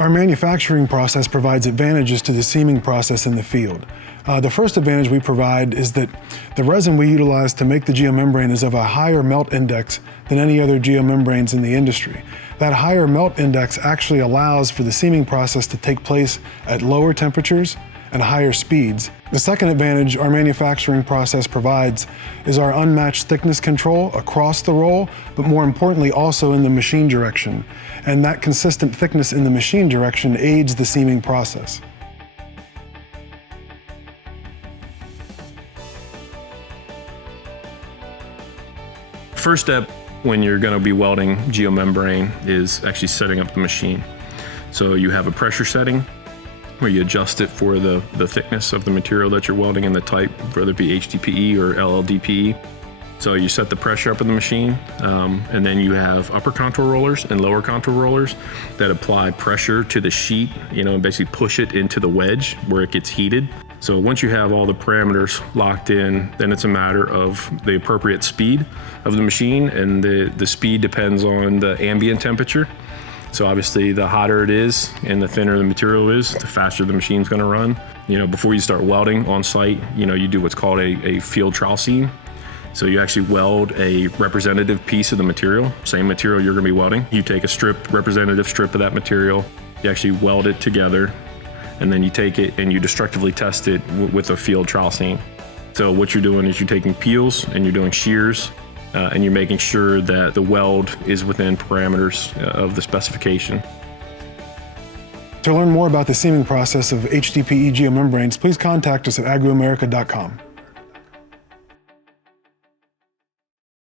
Our manufacturing process provides advantages to the seaming process in the field. The first advantage we provide is that the resin we utilize to make the geomembrane is of a higher melt index than any other geomembranes in the industry. That higher melt index actually allows for the seaming process to take place at lower temperatures and higher speeds. The second advantage our manufacturing process provides is our unmatched thickness control across the roll, but more importantly also in the machine direction. And that consistent thickness in the machine direction aids the seaming process. First step when you're going to be welding geomembrane is actually setting up the machine. So you have a pressure setting where you adjust it for the thickness of the material that you're welding and the type, whether it be HDPE or LLDPE. So you set the pressure up in the machine, and then you have upper contour rollers and lower contour rollers that apply pressure to the sheet, and basically push it into the wedge where it gets heated. So once you have all the parameters locked in, then it's a matter of the appropriate speed of the machine, and the speed depends on the ambient temperature. So obviously the hotter it is and the thinner the material is, the faster the machine's gonna run. Before you start welding on site, you do what's called a field trowel seam. So you actually weld a representative piece of the material, same material you're gonna be welding. You take a representative strip of that material, you actually weld it together, and then you take it and you destructively test it with a field trowel seam. So what you're doing is you're taking peels and you're doing shears, and you're making sure that the weld is within parameters of the specification. To learn more about the seaming process of HDPE geomembranes, please contact us at agruamerica.com.